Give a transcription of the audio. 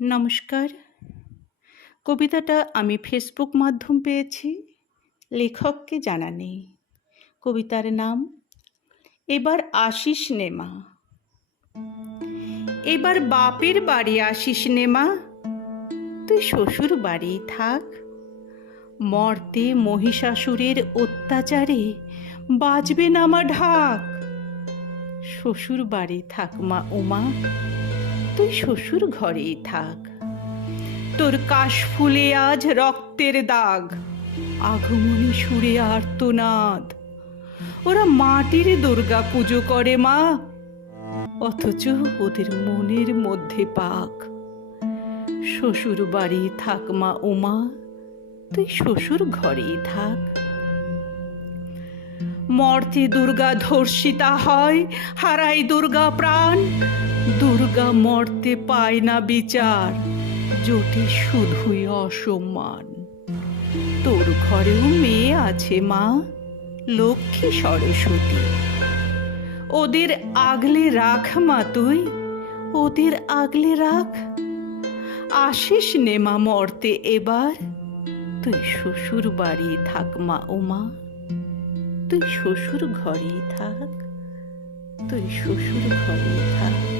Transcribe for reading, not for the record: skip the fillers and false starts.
নমস্কার। কবিতাটা আমি ফেসবুক মাধ্যম পেয়েছি, লেখককে জানা নেই। কবিতার নাম এবার আসিস নে মা। এবার বাপের বাড়ি আসিস নে মা, তুই শ্বশুর বাড়ি থাক। মর্তে মহিষাসুরের অত্যাচারে বাজবে না মা ঢাক। শ্বশুর বাড়ি থাক মা ওমা, তুই শ্বশুর ঘরেই থাক। তোর কাশফুলে আজ রক্তের দাগ, আগমনী সুরে আর্তনাদ। ওরা মাটির দুর্গা পুজো করে মা, অথচ ওদের মনের মধ্যে পাক। শ্বশুর বাড়ি থাক মা ওমা, তুই শ্বশুর ঘরেই থাক। মর্তে দুর্গা ধর্ষিতা হয়, হারায় দুর্গা প্রাণ। দুর্গা মর্তে পায় না বিচার, জোটে শুধুই অসম্মান। তোর ঘরেও মেয়ে আছে মা, লক্ষ্মী সরস্বতী। ওদের আগলে রাখ মা তুই, ওদের আগলে রাখ। আসিস নে মা মর্তে এবার, তুই শ্বশুর বাড়ি থাক মা ওমা, তুই শ্বশুর ঘরেই থাক, তুই শ্বশুর ঘরেই থাক।